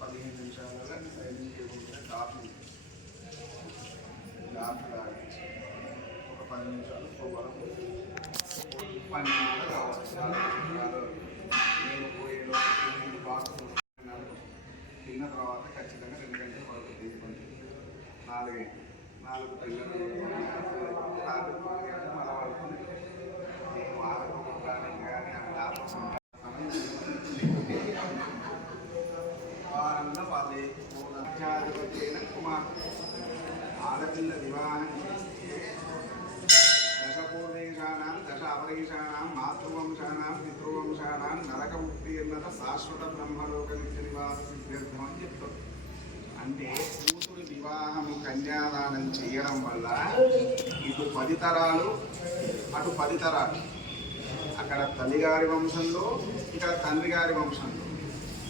15 నిమిషాలలో సైలెంట్ చేయకుండా కాఫీ తాగించి ఒక 10 నిమిషాలు కొబ్బరం 12 నిమిషాలు కావాలి. నేను పోయేలో బాక్స్ తిన్న తర్వాత ఖచ్చితంగా 2 గంటలు పడుతుంది. 4 పిల్లలు మళ్ళా పడుతుంది. నేను ఆరోగ్యం కానీ అవి లాభం వారంలో వాళ్ళే కుమార్ ఆడపిల్ల వివాహం చేస్తే దశపూర్వేశానాం దశ అవరేశానాం మాతృవంశానాం పితృవంశానాం నరకముక్తి అన్నత శాశ్వత బ్రహ్మలోక నిత్య నివాస సిద్ధార్థం అని చెప్తారు. అంటే కూతురి వివాహం కన్యాదానం చేయడం వల్ల ఇటు 10 తరాలు అటు 10 తరాలు, అక్కడ తల్లిగారి వంశంలో ఇక్కడ తండ్రి గారి వంశంలో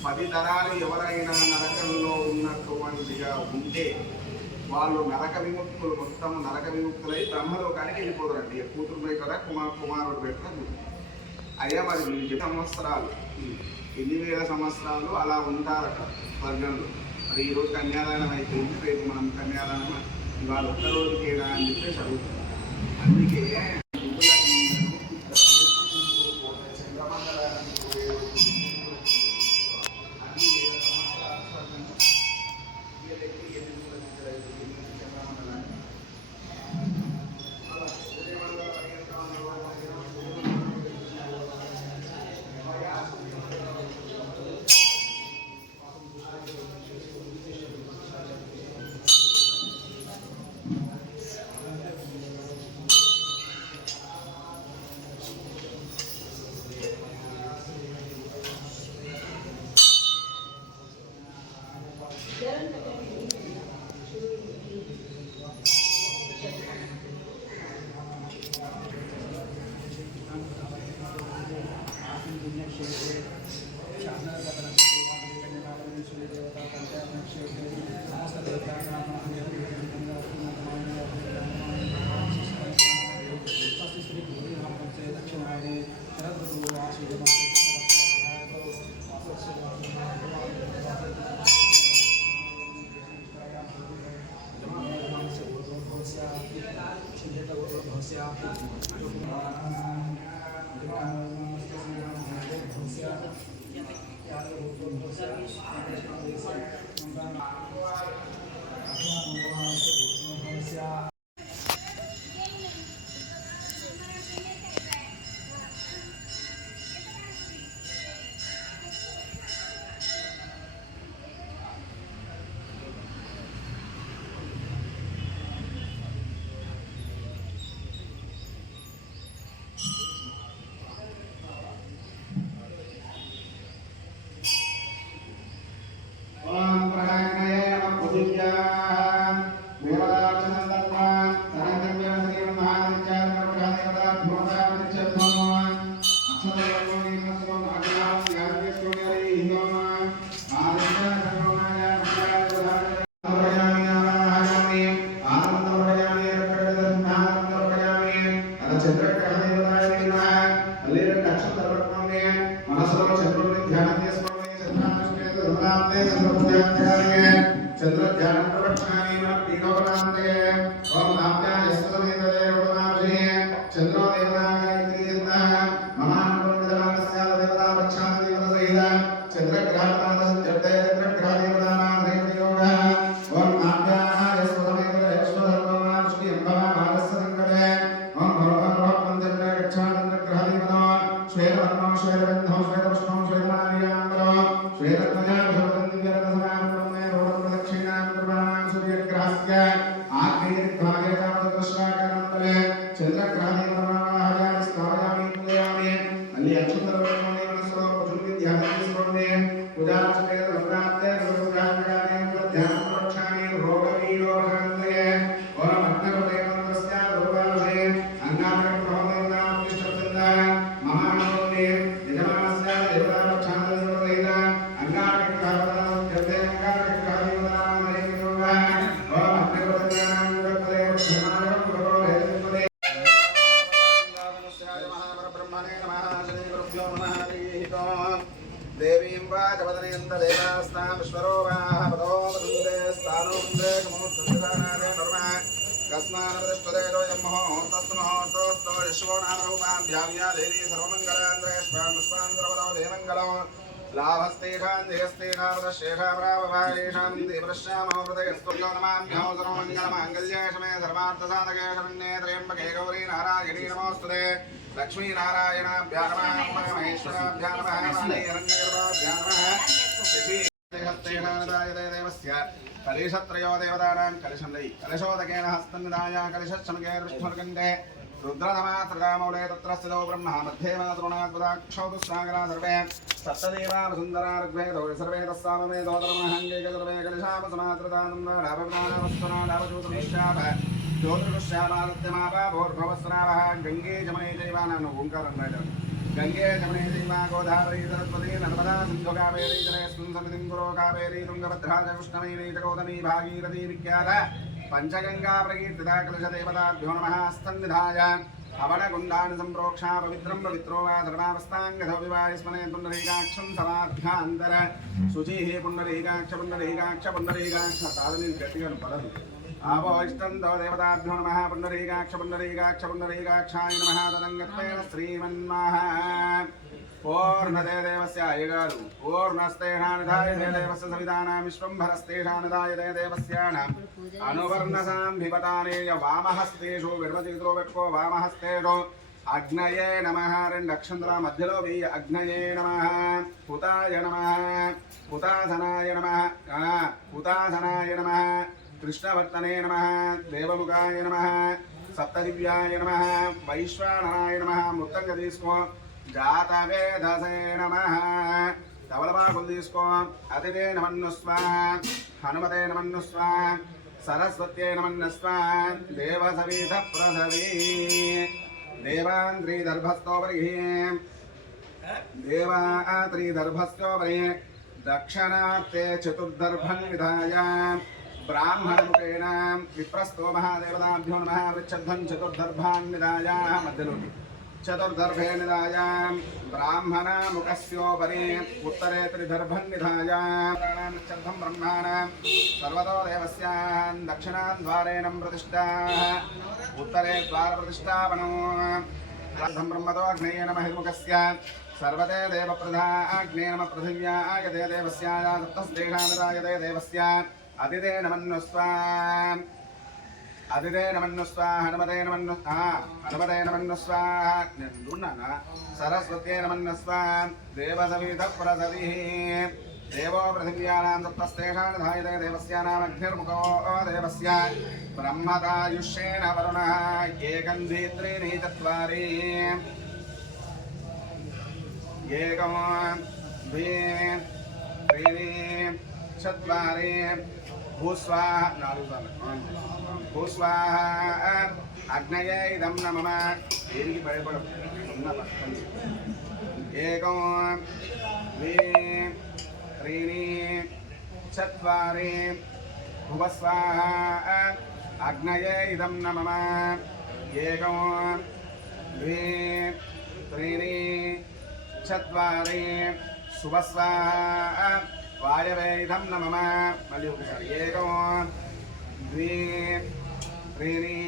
10 తరాలు ఎవరైనా నరకంలో ఉన్నటువంటిగా ఉంటే వాళ్ళు నరక విముక్తులు, మొత్తం నరక విముక్తులై బ్రహ్మలోకానికి వెళ్ళిపోతారండి. కూతురు బెటరా కుమారుడు బెటరా? అయ్యా మరి మీరు సంవత్సరాలు ఎన్ని వేల సంవత్సరాలు అలా ఉంటారు అక్కడ స్వర్గంలో. మరి ఈరోజు కన్యాదానం అయిపోయింది, రేపు మనం కన్యాదానం ఇవాళ ఒక్క రోజుకేనా అని చెప్పేసి అడుగుతాం. అందుకే देवीं वाचवदनयन्त देवास्तां विश्वरोवाः पदो वदन्ते स्थानोन्दे कमोत्तमसानादे नर्मः कस्मानवदष्टदेरो यम्महोर्तस्तु महोर्तोऽस्तो यशो नामरूपाभ्याव्या देवी सर्वमङ्गलान्द्रयष्टां विश्वान्द्रपदो देवमङ्गलो लाभस्तेषां जयस्तेषावदशेषावरावभायेषां देवरश्यामो हृदयस्तुल्यो नमाम्यहो सर्वमङ्गलमाङ्गल्ये शमे सर्वार्थसाधके शरण्ये त्र्यम्बके गौरी नारायणी नमोऽस्तुते लक्ष्मी नारायणाभ्या नमः महेश्वराभ्या नमः हिरण्यगर्भाभ्या नमः श्रीहस्तेनादाय देवस्य कलिशत्रयो देवतानां कलिशं लयि कलिशोदकेन हस्तनिधाय कलिशशमके विष्णुर्गण्डे रुद्रधमात्रदामौले तत्र स्थितो ब्रह्मा मध्ये मातृणाद्वदाक्षौतुस्सागरा सर्वे सप्तदेवा वसुन्धरा ऋग्वेदो सर्वे तस्सामवेदो धर्महङ्गे सर्वे कलिशामसमात्रदानन्दराभवनावस्तुनादावचूतमिष्याभ ज्योतिर्गुश्यामादित्यमापाभोर्भवस्रावः गङ्गे जमने जैवानान् ओङ्कारं गङ्गे जमने जैवा गोदावरी सरस्वती नर्मदा सिन्धु कावेरी जलेऽस्मिन् सन्निधिं कुरु कावेरी तुङ्गभद्रा च कृष्णवेणी च गौतमी भागीरथी विख्याता पंचगंगा प्रकीर्तिता कलशदेवताभ्यो नमः स्तन्निधाय हवनकुण्डानि सम्प्रोक्षा पवित्रं पवित्रो वा धर्मावस्थाङ्गधो विवाहिस्मने पुण्डरीकाक्षं समाभ्यान्तर शुचिः पुण्डरीकाक्ष पुण्डरीकाक्ष पुण्डरीकाक्ष तादनी गतिगण पदम् आवो इष्टन्तो देवताभ्यो नमः पुण्डरीकाक्ष पुण्डरीकाक्ष पुण्डरीकाक्षाय नमः तदङ्गत्वेन श्रीमन्मः पूर्णदे देवस्य अयगारु पूर्णस्तेषानिधाय देवस्य सवितानां विश्वम्भरस्तेषानिधाय देवस्यानाम् अनुवर्णसाम्भिपतानेय वामहस्तेषु विर्वचित्रो वेट्को वामहस्तेषु अग्नये नमः रेण्डक्षन्द्रा मध्यलो वि अग्नये नमः पुताय नमः पुताधनाय नमः पुताधनाय नमः कृष्णवर्तने नमः देवमुखाय नमः सप्तदिव्याय नमः वैश्वानराय नमः मुत्तङ्गदीस्को जातवेदसे नमः धवलबाकुल तीसको अतिथे नमन्नुस्वा हनुमते नमन्नुस्वा सरस्वत्यै नमन्नुस्वा देवसविध प्रसवी देवान्त्रिदर्भस्तोपरि देवात्रिदर्भस्तोपरि दक्षिणार्थे चतुर्दर्भन्विधाय ब्राह्मणमुखेन विप्रस्तो महादेवताभ्यो नमः वृच्छध्वं चतुर्दर्भान्विधाय मध्यलोके चतुर्दर्भे निधाय ब्राह्मण मुखस्योपरि उत्तरे त्रिदर्भन्निधाय प्राणान्निच्छद्धं ब्रह्माणां सर्वतो देवस्य दक्षिणाद्वारेण प्रतिष्ठा उत्तरे द्वारप्रतिष्ठापनो ब्रह्मतो अग्नेय नमः हिर्मुखस्य सर्वते देवप्रधा अग्ने नमः पृथिव्याय देवस्य सप्तस्तेषानिधायते देवस्य अतिथे नमन्नुस्वा अतिथे नमन्नुस्वा हनुमते नमन्नुस्वा सरस्वत्यै नमन्नुस्वा देवसविधः प्रसविः देवो पृथिव्यानां सप्तस्तेषानिधायते देवस्यानामग्निर्मुखो देवस्य ब्रह्मदायुष्येण वरुणः एकं द्वित्रीणि चत्वारि एकं द्वे त्रीणि चत्वारि भूस्वाहा भूस्वाहा अग्नये इदं नमः देवी भयपडु एकं द्वे त्रीणि चत्वारि भुवस्वाहा अग्नये इदं नमः एकं द्वे त्रीणि चत्वारि शुभस्वाहा वायवे इदं नमः मल्ली एकं द्वे त्रीणि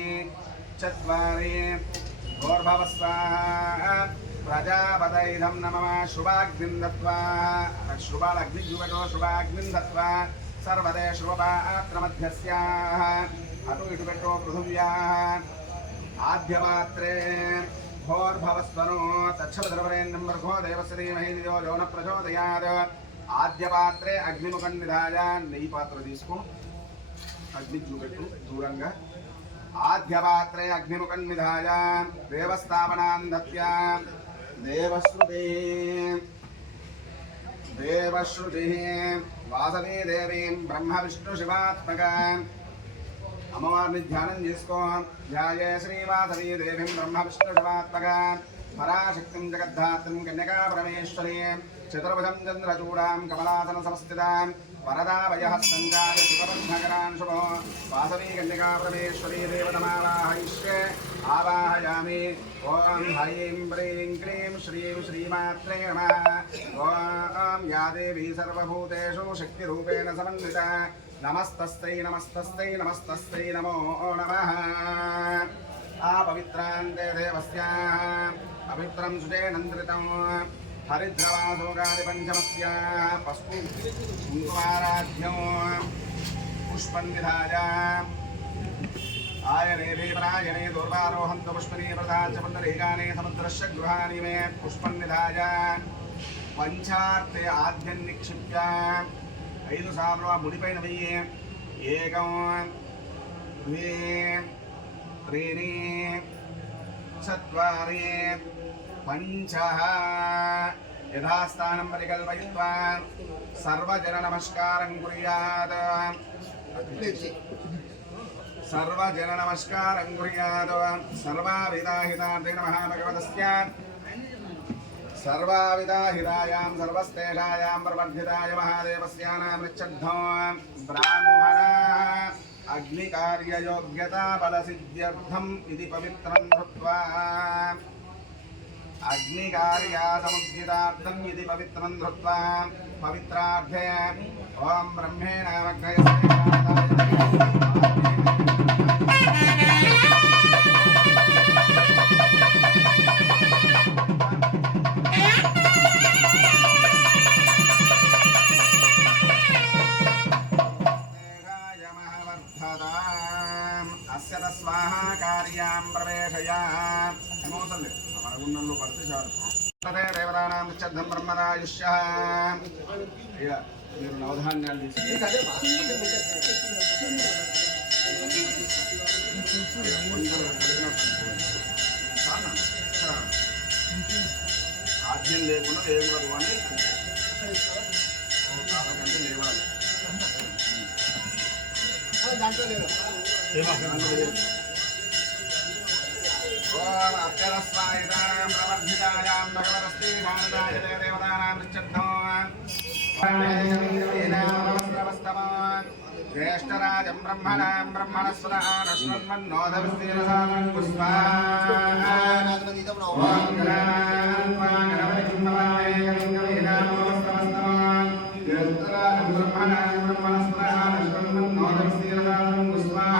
चत्वारि भोर्भवस्वाहा प्रजापतये इदं नमः शुभाग्निं दत्वा शुभाग्निजुवटो शुभाग्निं दत्वा सर्वदे शुभपात्रमध्यस्याः अटु इटुपेटो पृथिव्याः आद्यपात्रे भोर्भवस्वनो तच्छपद्रवरेण्यं वर्गो देवस्य धीमहि धियो यो न प्रचोदयात् आद्यपात्रे अग्निमुखं निधाय నెయ్యి పాత్ర తీసుకో అగ్ని చూపెట్టు దూరంగా आद्यपात्रे अग्निमुखं निधाय देवस्थापनां दत्या देवश्रुतिः वासवी देवीं ब्रह्म विष्णु शिवात्मकाम् అమ్మవారిని ధ్యానం చేసుకో ధ్యాయే శ్రీవాసవీ దేవీం బ్రహ్మ విష్ణు శివాత్మకాం పరాశక్తిం జగద్ధాత్రిం కన్యకా పరమేశ్వరీం చతుర్భుజం చంద్రచూడాం కమలాసన సంస్థితాం వరదాభయహస్తంజాయ శుభబంధకరాన్ శుభో వాసవీ కన్యకా పరమేశ్వరీ దేవతమావాహయిష్యే आवाहयामि ओम ह्रीं ब्रीं क्लीं श्रीं श्रीमात्रे नमः ओम या देवी सर्वभूतेषु शक्तिरूपेण समन्विता नमस्तस्यै नमस्तस्यै नमस्तस्यै नमो नमः अपवित्रान्ते देवस्याः पवित्रं सुजेनन्द्रितं हरिद्रवासोगादिपञ्चमस्याः पस्पु कुङ्कुमाराध्यं पुष्पन्निधाय आयने देवरायणे दुर्वारोहन्त पुष्पने प्रदाच पुण्डरीकाने समुद्रस्य गृहाणि मे पुष्पन्निधाय पंचार्थे आद्यं निक्षिप्य 5 సార్లు ముడిపైన వెయ్యి 1 2 3 4 5 యథాస్థానం పరికల్పయిత్వా సర్వజన నమస్కారం కుర్యాత్ सर्वजन नमस्कारं कुर्यात् सर्वाविधाहितार्थे नमः भगवतस्य सर्वाविधाहितायां सर्वस्तेषायां प्रवर्धिताय महादेवस्यानामृच्छद्धो ब्राह्मणाः अग्निकार्ययोग्यता पदसिद्ध्यर्थम् इति पवित्रं कृत्वा अग्निकार्यासमुद्यतार्थम् इति पवित्रं कृत्वा पवित्रार्थे ओम ब्रह्मेणावग्रयस्य स्वाहा कार्यां प्रवेशया नमोसल्ले मनगुण्णल्लो पड़ते चालु तथे देवतानां निश्चद्धं ब्रह्मरायुष्यः इला మీరు నవధాన్యాలు తీసుకొని ఆద్యం లేకుండా వేయకూడదు అని కాబట్టి లేవాలి దాంట్లో లేదు ओम अत्यरस्वायुधानां प्रवर्धितायां भगवतस्ते शारदाय देवतानां निश्चद्धो ज्येष्ठराजं ब्रह्मणां ब्रह्मणस्पदः नश्वन्मन्नोदविस्तीर्णसानं पुष्पाः ओम ज्येष्ठराजं ब्रह्मणां ब्रह्मणस्पदः नश्वन्मन्नोदविस्तीर्णसानं पुष्पाः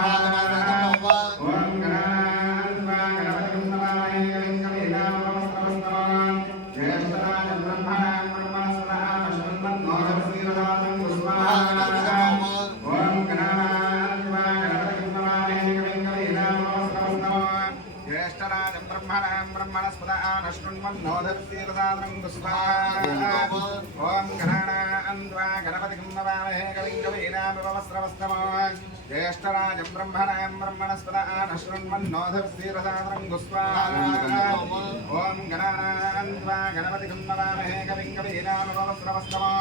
ब्रह्मणस्पदा नश्वन्मन्नोदविस्तीर्णसानं पुष्पाः ओम गणानान्त्वा गणपतिं नमामहे कविं कवीनामिवस्त्रवस्तमः ज्येष्ठराजं ब्रह्मणां ब्रह्मणस्पदा नश्वन्मन्नोदविस्तीर्णसानं पुष्पाः ओम गणानान्त्वा गणपतिं नमामहे कविं कवीनामिवस्त्रवस्तमः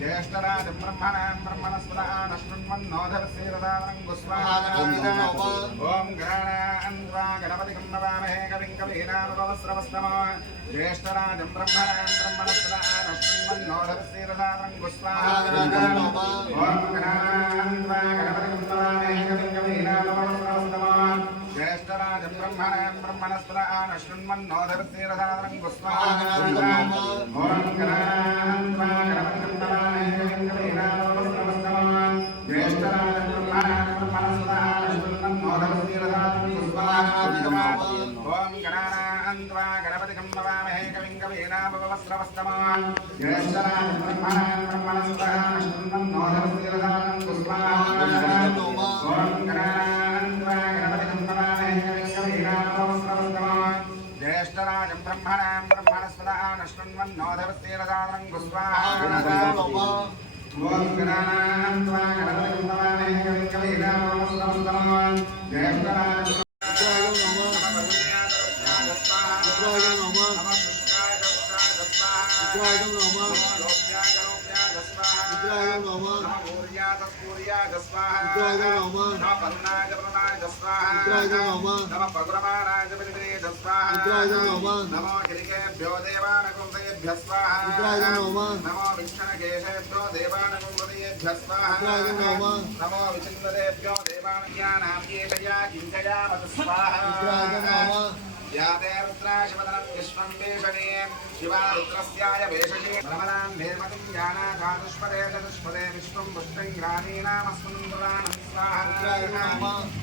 ज्येष्ठराजं ब्रह्मणां ब्रह्मणस्पदा नश्वन्मन्नोदविस्तीर्णसानं पुष्पाः ओम गणानान्त्वा गणपतिं नमामहे कविं कवीनामिवस्त्रवस्तमः ज्येष्ठराजं ब्रह्मणां ब्रह्मणस्पदा नश्वन्मन्नोदविस्तीर्णसानं पुष्पाः ओम गणानान्त्वा गणपतिं नमामहे कविं कवीनामिवस्त्रवस्तमः ज्येष्ठराजं ब्रह्मणां ब्रह्मणस्पदा नश्वन्मन्नोदविस्तीर्णसानं पुष्पाः ओम गणानान्त्वा गणपतिं नमामहे कविं कवीनामिवस्त्रवस्तमः ज्येष्ठराजं ब्रह्मणां ब्रह्मणस्पदा नश्वन्मन्नोदविस्तीर्णसानं पुष्पाः ओम गणानान्त्वा गणपतिं नमामहे कविं कवीनामिवस्त्रवस्तमः ज्येष्ठराजं ब्रह्मणां ब्रह्मणस्पदा नश्वन्मन्नोदविस्तीर्णसानं पुष्पाः ओम गणानान्त्वा गणपतिं नमामहे कविं कवीनामिवस्त्रवस्तमः ज्येष्ठराजं ब्रह्मणां ब्रह्मणस्पदा नश्वन्मन्नोदविस्तीर्णसानं पुष्पाः ओम गणानान्त्वा गणपतिं नमामहे कविं कवीनामिवस्त्रवस्तमः ज्येष्ठराजं रुद्राय नमः सूर्याय स्वाहा रुद्राय नमः पन्नाय स्वाहा रुद्राय नमः पगुरमानाय स्वाहा रुद्राय नमो गिरिकेभ्यो देवानकुंसयेभ्यः स्वाहा रुद्राय नमो विष्णुकेशेभ्यो देवानकुंसयेभ्यः स्वाहा रुद्राय नमो विचिन्ददेभ्यो देवानज्ञानां येषया किञ्चयामत स्वाहा रुद्राय या ते रुद्राशिवदनं विश्वं वेषणे शिवा रुद्रस्याय वेषणे ब्रह्मणां निर्मतिं ज्ञानाधातुष्पदे चतुष्पदे विश्वं पुष्टिं ग्रामीणामस्मिन् पुराणं स्वाहा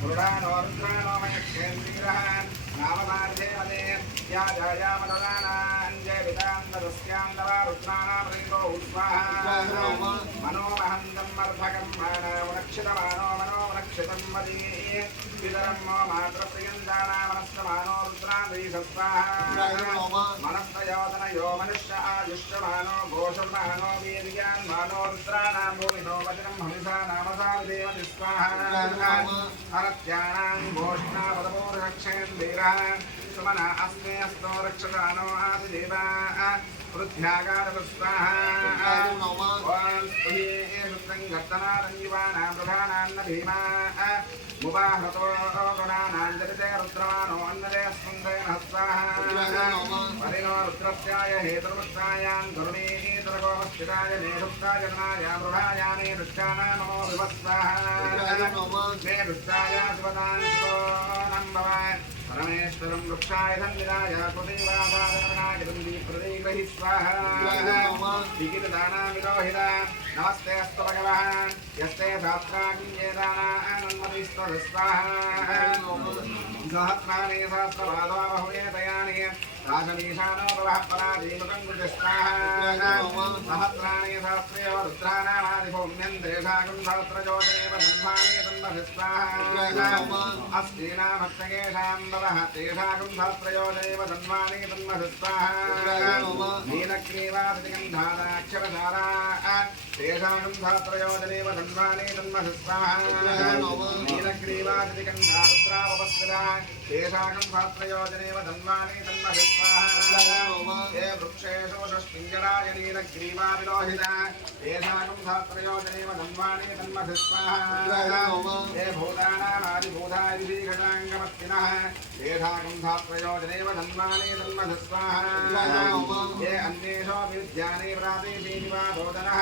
पुराणो रुद्राणो मयक्षेन्द्रीरः नाममार्धे मदे या जयामददानाञ्जय विदान्तदस्यां तवा रुद्राणां प्रीतो स्वाहा मनोमहन्तं मर्भकं मानवरक्षितमानो मनोरक्षितं मदे विदरं मो मात्रप्रियं जानामनस्तमानो मनस्तयोतनयो मनुष्य आयुष्यमानो घोषमानो वीर्यान्मानो रुद्राणां भूमिनो वचनं हमिषा नामसा विदेवति स्वाहा अरत्यानां घोषणापदपूर्वक्षेन्द्रीरः सुमना अस्मे अस्तो रक्षसानो आदिदेवा वृद्ध्यागारस्वाहा शुद्धङ्गर्तनारञ्जीवानां प्रधानान्न भीमा मुबाहतो गुणानाञ्जलिते रुद्रमानो अन्नदे स्पन्दयनः स्वाहा परिणो रुद्रस्याय हेतुर्वृत्तायां करुणीतरकोपस्थिताय नेरुक्ताय जनाय मृढायामे दृष्टाना नमो विवत्साहा मे दृष्टाय शिवतां शिवो नम्भव परमेश्वरं वृक्षाय धन्विराय कृतिवादाय प्रदीपहि स्वाहा विकितदाना विरोहिता नमस्ते अस्तु भगवान् यस्ते शास्त्राज्ञेदानान्मतिस्त्वः स्वाहा सहस्राणि सहस्रपादो बहुवेदयानि राजनीशानो प्रभः पराजीमुखं कृते स्वाहा सहस्राणि सहस्रयो रुद्राणामादिभूम्यन्तेषाकं सहस्रजोतिरेव ब्रह्माणि तन्महि स्वाहा अस्तीनां भक्तकेषां भवः तेषाकं सहस्रयोतिरेव ब्रह्माणि तन्महि स्वाहा नीलग्रीवादिगन्धानाक्षरसारा तेषाकं सहस्रयोतिरेव ब्रह्माणि तन्महि स्वाहा नीलग्रीवादिगन्धा रुद्रावपस्थिता तेषाकं सहस्रयोतिरेव ब्रह्माणि तन्महि ये वृक्षेषु षष्टिञ्जराय नीलग्रीवा विलोहिता तेषाकं सहस्रयोजनेव धन्वानि तन्महि स्वाहा ये भूतानामादिभूताय विशीघटाङ्गमस्तिनः तेषाकं सहस्रयोजनेव धन्वानि तन्महि स्वाहा ये अन्येषु विद्यानि प्रादेशीनिवादोदनः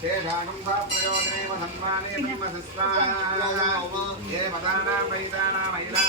तेषाकं सहस्रयोजनेव धन्वानि तन्महि स्वाहा ये पदानां वैतानां महिलां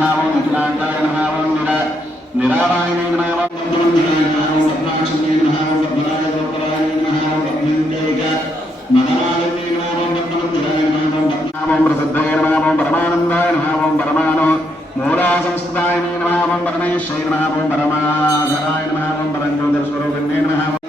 नमः ओं अखिलाण्डाय नमः ओं निरामायणे नमः ओं नन्दनन्दनाय नमः ओं पद्माक्षिणे नमः ओं पद्मनाय गोपराय नमः ओं पद्मन्तेज मनमालिने नमः ओं पद्ममन्दिराय नमः ओं पद्मनाभं प्रसिद्धाय नमः ओं परमानन्दाय नमः ओं परमानो मूलासंस्कृताय नमः ओं परमेश्वराय नमः ओं परमाधराय नमः ओं परञ्ज्योतिस्वरूपिणे नमः ओं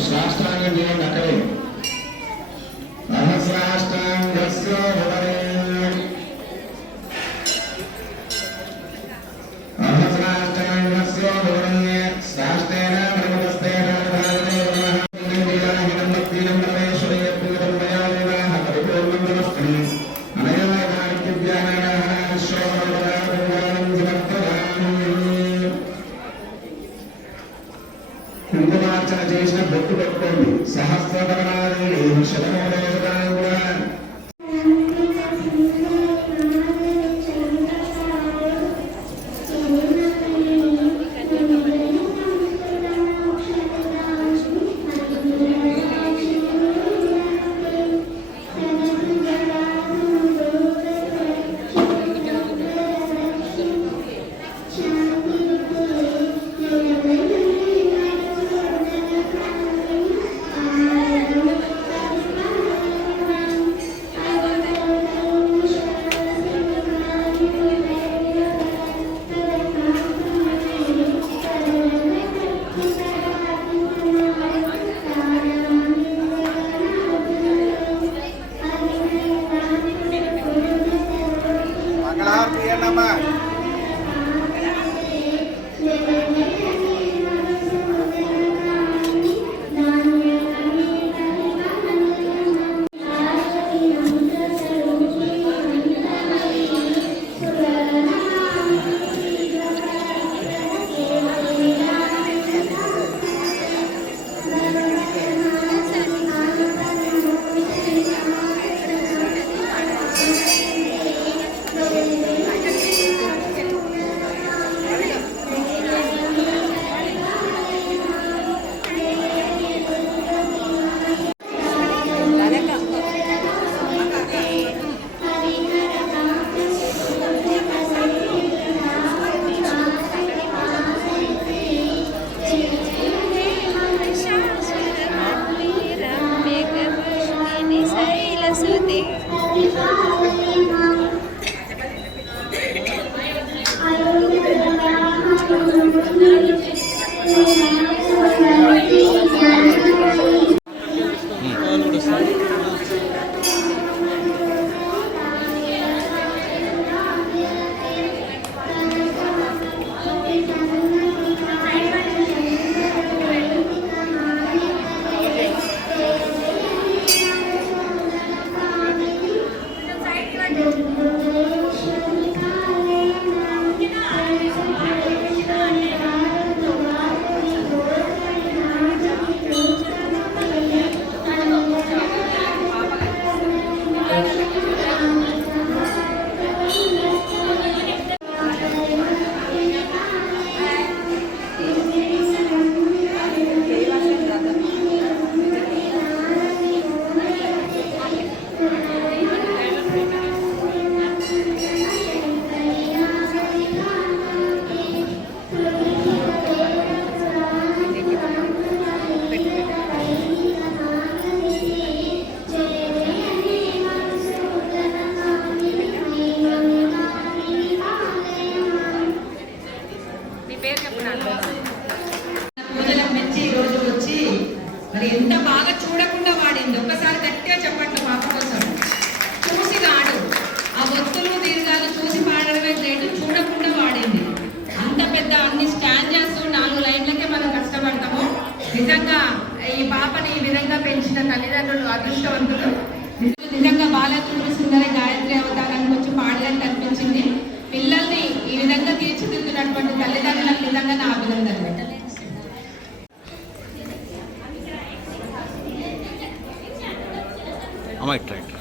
शास्त्रांग नकरे కుంకుమార్చన చేసిన బొట్టు పెట్టుకోండి సహస్రపరమాదేవి శతమోదయ అమ్మ ఇట్లా ఇట్లా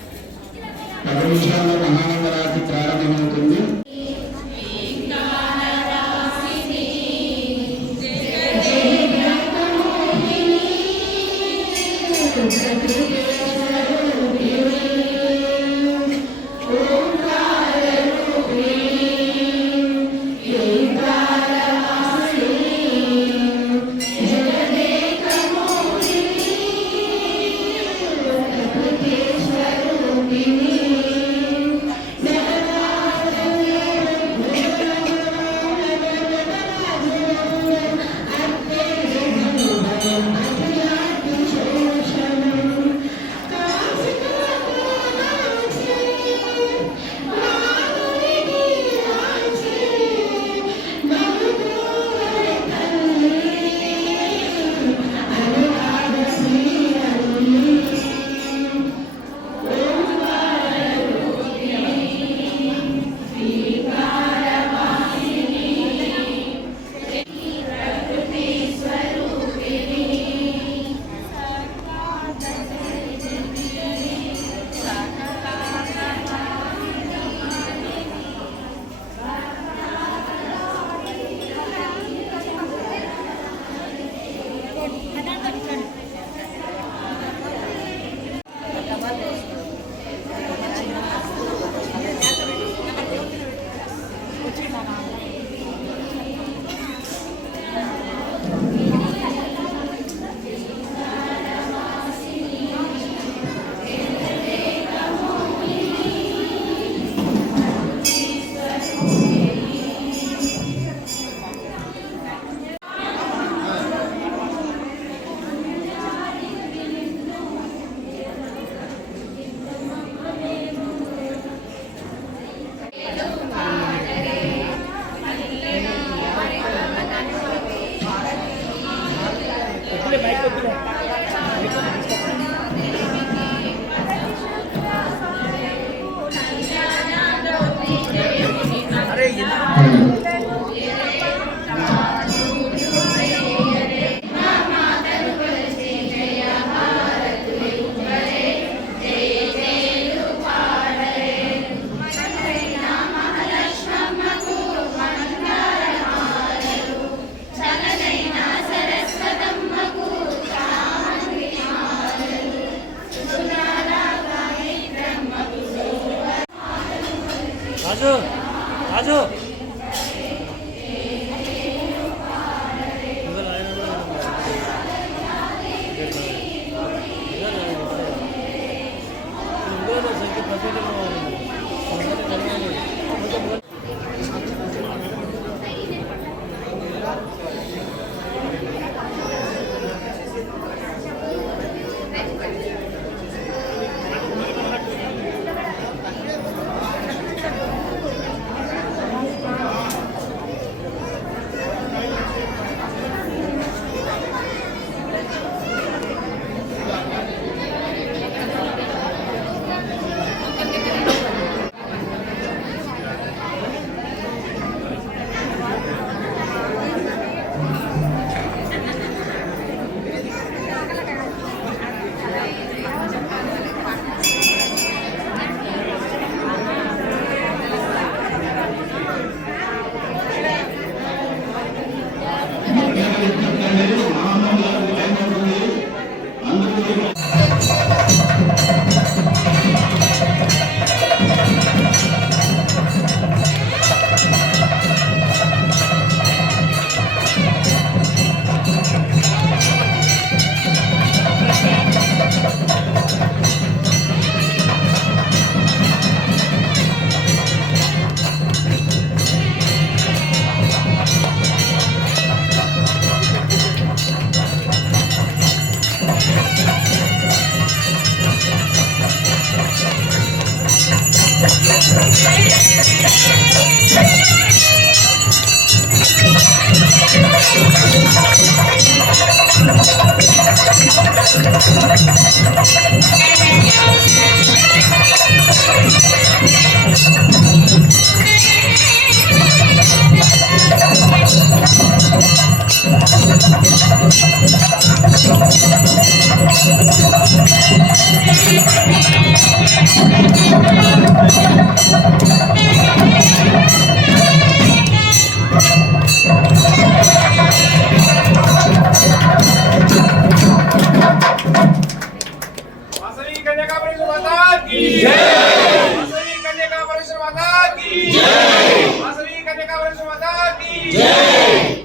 10 నిమిషాల్లో మహామంగళారతి ప్రారంభమవుతుంది. రాజు రాజు Thank you. की जय। वासवी कन्या परमेश्वर माता की जय। वासवी कन्या परमेश्वर माता की जय।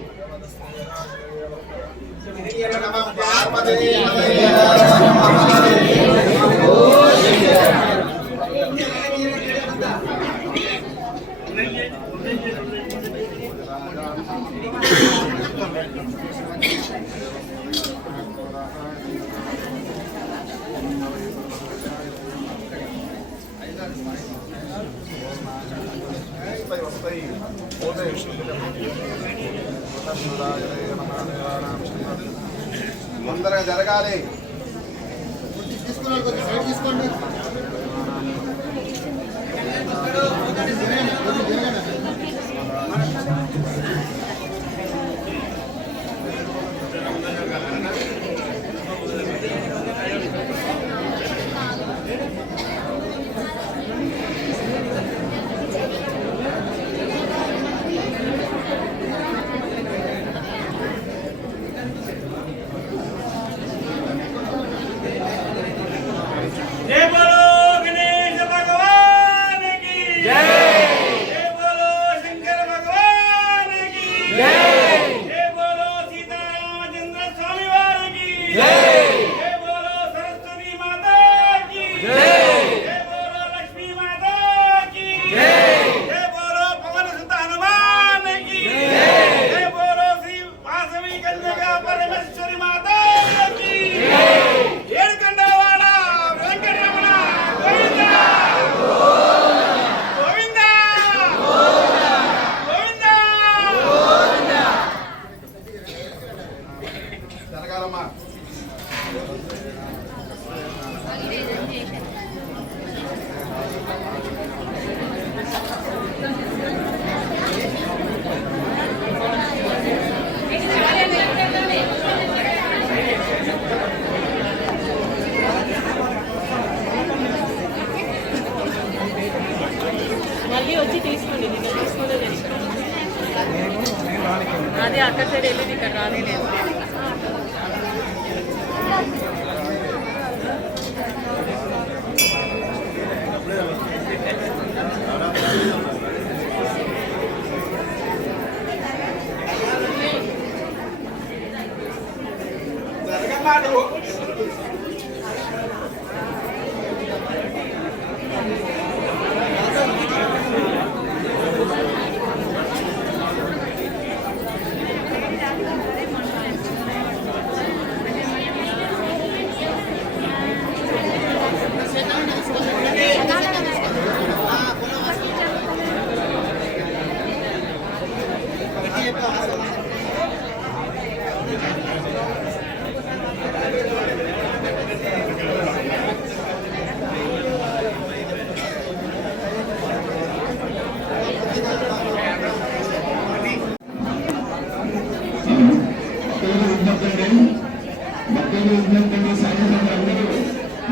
తొందరగా జరగాలి. అదే అక్కడ సైడ్ వెళ్ళేది ఇక్కడ రాలేదు.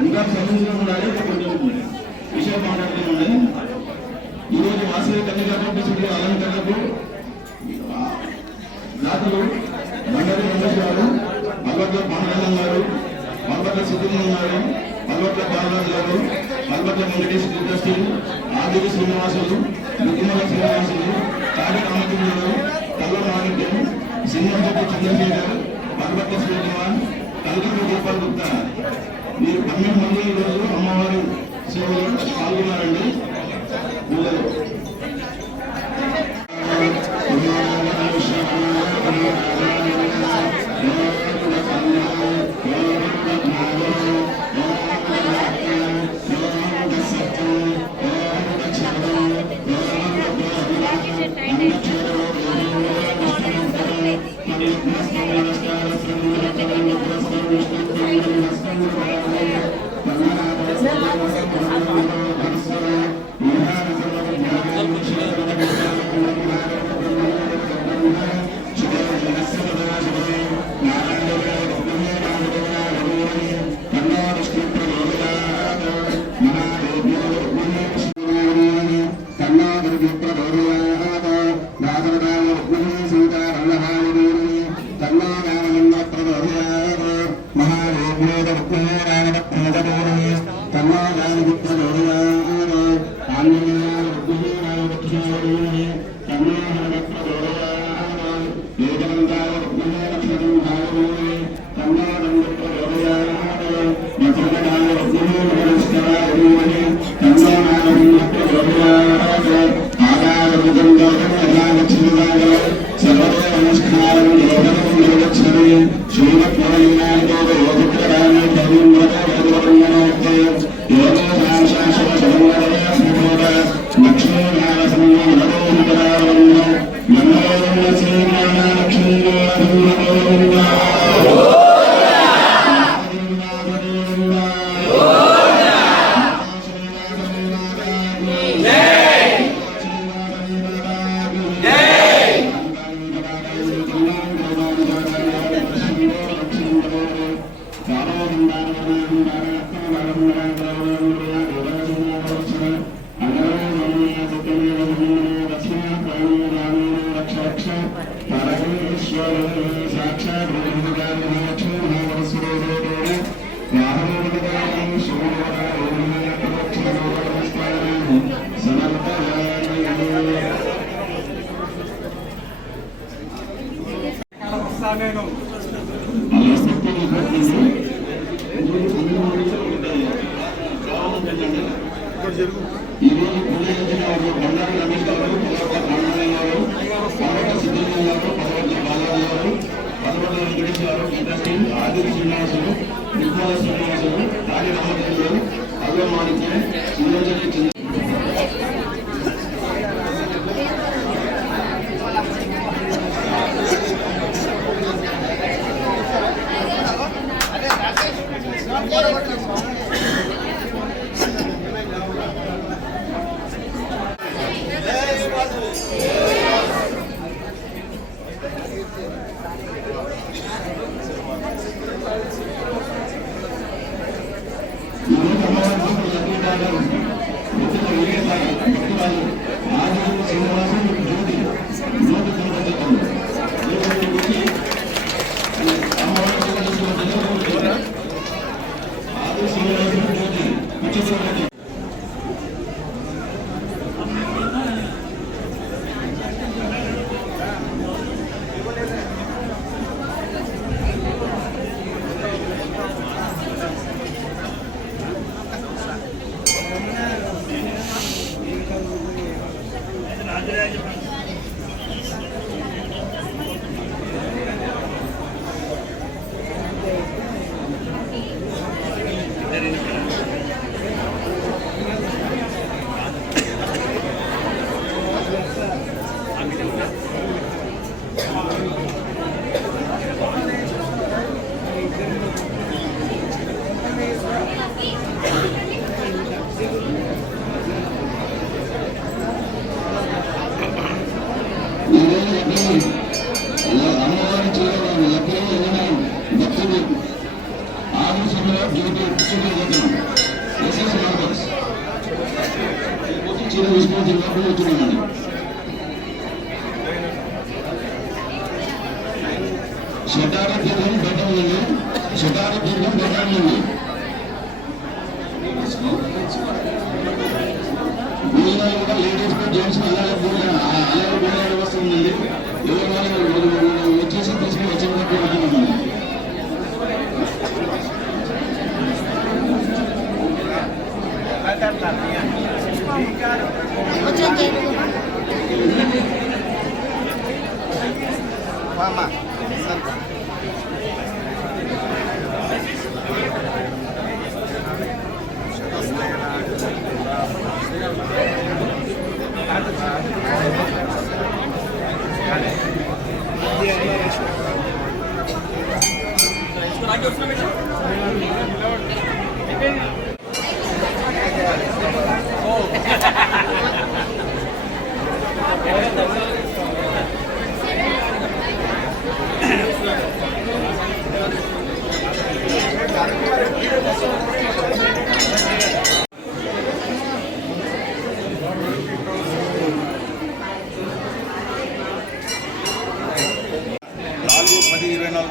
ఇంకా చదువులో కూడా విషయం మాట్లాడుతున్నాయి. ఈరోజు వాసవి కన్యకా పంపించిన అలంకరణకు దాతలు మండలి రమేష్ గారు, అల్వట్ల పాండరంగం గారు, అల్వట్ల సిద్ధులు గారు, అల్వట్ల బాలరాజు గారు, అల్వట్ల వెంకటేష్ కృష్ణశ్రీ, ఆదిరి శ్రీనివాసులు, ముఖ్యమల శ్రీనివాసులు, తాడి రామచంద్రుడు, కల్ల మాణిక్యం, సింహశెట్టి చంద్రశేఖర్, అల్వట్ల శ్రీకుమార్, కల్కూరు గోపాల్ గుప్తా మీరు 12 మంది ఈరోజు అమ్మవారి సేవలో పాల్గొన్నారండి.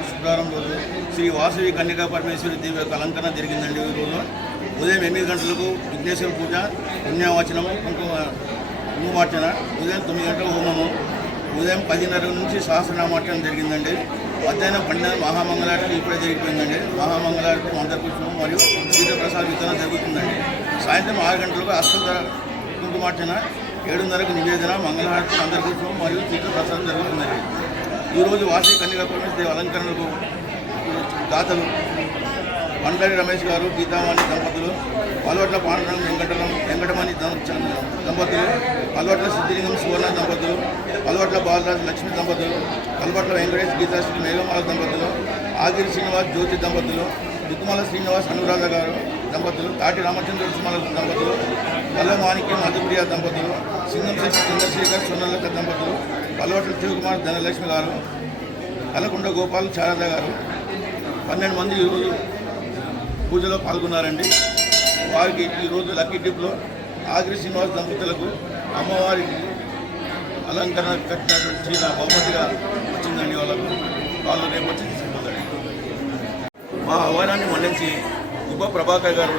శుక్రవారం రోజు శ్రీ వాసవి కన్యకా పరమేశ్వరి దేవి యొక్క అలంకరణ జరిగిందండి. ఈ రోజు ఉదయం 8 గంటలకు విఘ్నేశ్వర పూజ, పుణ్యవాచనము, కుంకుమార్చన, ఉదయం 9 గంటలకు హోమము, ఉదయం 10:30 నుంచి సహస్రనామార్చన జరిగిందండి. మధ్యాహ్నం 12 మహామంగళారతి ఇప్పుడే జరిగిపోయిందండి. మహామంగళారతి మంత్రపుష్పం మరియు తీర్థప్రసాద వితరణ జరుగుతుందండి. సాయంత్రం 6 గంటలకు అష్టోత్తర కుంకుమార్చన, 7:30కు నివేదన, మంగళహారతి, మంత్రపుష్పం మరియు తీర్థప్రసాదం జరుగుతుందండి. ఈరోజు వాసవి కన్యకా పరమేశ్వరి అలంకరణకు దాతలు వండరి రమేష్ గారు, గీతావాణి దంపతులు, పల్వట్ల పాండురంగం వెంకటమణి దంపతులు, పల్వట్ల సిద్ధిలింగం సువర్ణ దంపతులు, పల్వట్ల బాలరాజు లక్ష్మి దంపతులు, పల్వట్ల వెంకటేష్ గీతాశ్రీ మేఘమాల దంపతులు, ఆగిరి శ్రీనివాస్ జ్యోతి దంపతులు, దుక్కుమల శ్రీనివాస్ అనురాధ గారు దంపతులు, తాటి రామచంద్ర సుమల దంపతులు, కల్ల మాణిక్యం మధుప్రియ దంపతులు, సింగం శశి చంద్రశేఖర్ సున్నలత దంపతులు, పల్వట్ల శివకుమార్ ధనలక్ష్మి గారు, కలకుండ గోపాల్ శారద గారు 12 మంది ఈరోజు పూజలో పాల్గొన్నారండి. వారికి ఈరోజు లక్కీ డిప్లో ఆగిరి శ్రీనివాస్ దంపతులకు అమ్మవారికి అలంకరణ కట్టినటువంటి చీర బహుమతిగా వచ్చిందండి. వాళ్ళు రేపు వచ్చి తీసుకుపోతారు. మా ఆహ్వానాన్ని మన్నించి ఉప ప్రభాకర్ గారు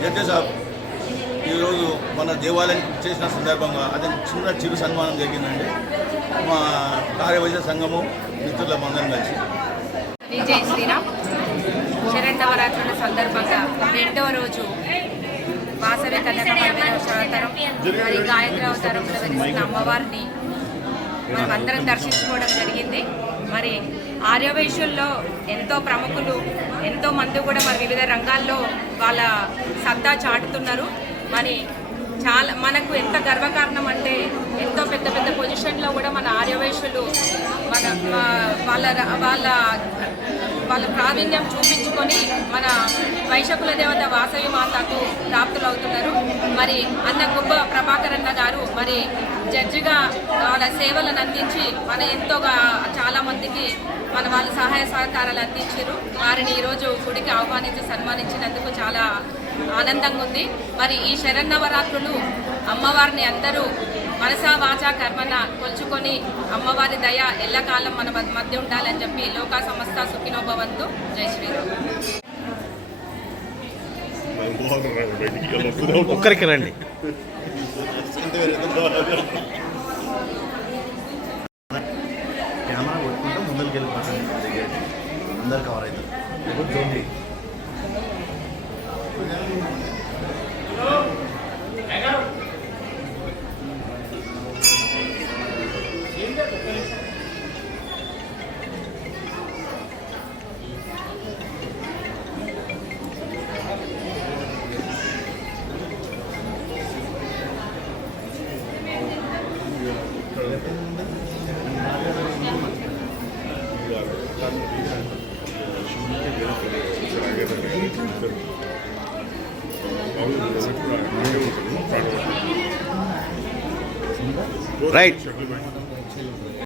జడ్జి సాబ్ ఈరోజు మన దేవాలయం చేసిన సందర్భంగా అతని చిరు సన్మానం జరిగిందండి. మా కార్యవైద్య సంఘము మిత్రుల మందరం కలిసి. జై శ్రీరామ్. శరన్నవరాత్రుల సందర్భంగా 2వ రోజు వాసవి కన్యకా పరమేశ్వరి అవతారం మరి గాయత్రి అవతారంలో వెలిసిన అమ్మవారిని మనం అందరం దర్శించుకోవడం జరిగింది. మరి ఆర్యవైశ్యుల్లో ఎంతో ప్రముఖులు, ఎంతో మంది కూడా మరి వివిధ రంగాల్లో వాళ్ళ సత్తా చాటుతున్నారు. మరి చాలా మనకు ఎంత గర్వకారణం అంటే ఎంతో పెద్ద పెద్ద పొజిషన్లో కూడా మన ఆర్యవైశ్యులు వాళ్ళ ప్రావీణ్యం చూపించుకొని మన వైశకుల దేవత వాసవి మాతకు ప్రాప్తులు అవుతున్నారు. మరి అన్న గొప్ప ప్రభాకర్ అన్న గారు మరి జడ్జిగా వాళ్ళ సేవలను అందించి మన ఎంతోగా చాలామందికి వాళ్ళ సహాయ సహకారాలు అందించారు. వారిని ఈరోజు గుడికి ఆహ్వానించి సన్మానించినందుకు చాలా ఆనందంగా ఉంది. మరి ఈ శరన్నవరాత్రులు అమ్మవారిని అందరూ మనసా వాచా కర్మన కొలుచుకొని అమ్మవారి దయ ఎల్లకాలం మన మధ్య ఉండాలని చెప్పి లోకా సమస్త సుఖినో భవంతు. జై శ్రీరామ్. ఒక్కరికి రండి. కెమెరా కొట్టుకుంటే ముందరికి వెళ్ళిపోతుంది. అందరు కవర్ అవుతారు. రైట్.